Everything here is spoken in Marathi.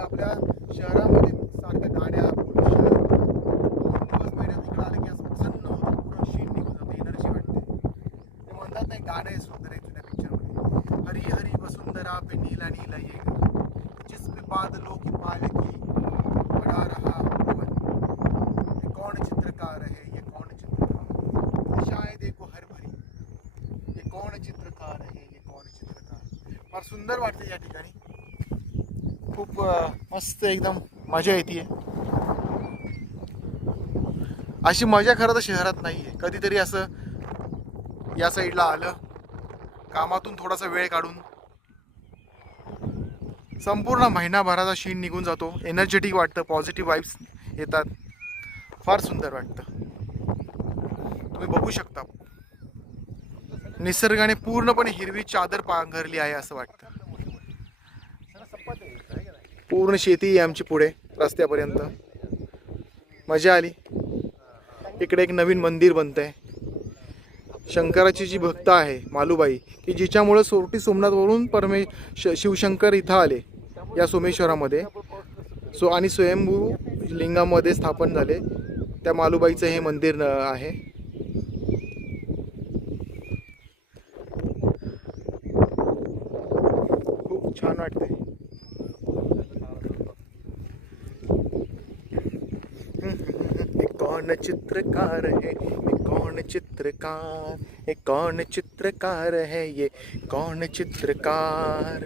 आपल्या शहरामध्ये सारख्या गाड्या पोल्युशन 2 दिवस महिन्यात इकडे आले की असं प्रसन्न होतं, पूर्ण शीण निघून जातं, एनर्जी वाटते. ते म्हणतात नाही गाणं आहे सुंदर आहे जुन्या पिक्चरमध्ये, हरी हरी वसुंधरा पे नीला नीला ये जिसमें बादलों की पालकी बड़ा रहा भुवन, ये कौन चित्रकार है, ये कौन चित्रकार, शायद एको हर भरी, ये कौन चित्रकार है, ये कौन चित्रकार. फार सुंदर वाटते या ठिकाणी, खूप मस्त एकदम मजा येते. अशी मजा खरं तर शहरात नाही आहे. कधीतरी असं या साईडला आलं, कामातून थोडासा वेळ काढून संपूर्ण महिनाभराचा शीण निघून जातो, एनर्जेटिक वाटतं, पॉझिटिव्ह वाईब्स येतात, फार सुंदर वाटतं. तुम्ही बघू शकता निसर्गाने पूर्णपणे हिरवी चादर पांघरली आहे असं वाटतं. पूर्ण शेती आहे आमची पुढे रस्त्यापर्यंत. मजा आली. इकडे एक नवीन मंदिर बनतंय. शंकराची जी भक्त आहे मालूबाई, की जिच्यामुळे सोरटी सोमनाथवरून शिवशंकर इथं आले या सोमेश्वरामध्ये, आणि स्वयंभू लिंगामध्ये स्थापन झाले. त्या मालूबाईचं हे मंदिर आहे. खूप छान वाटते. कौन चित्रकार है, ये कौन चित्रकार, ये कौन चित्रकार है, ये कौन चित्रकार.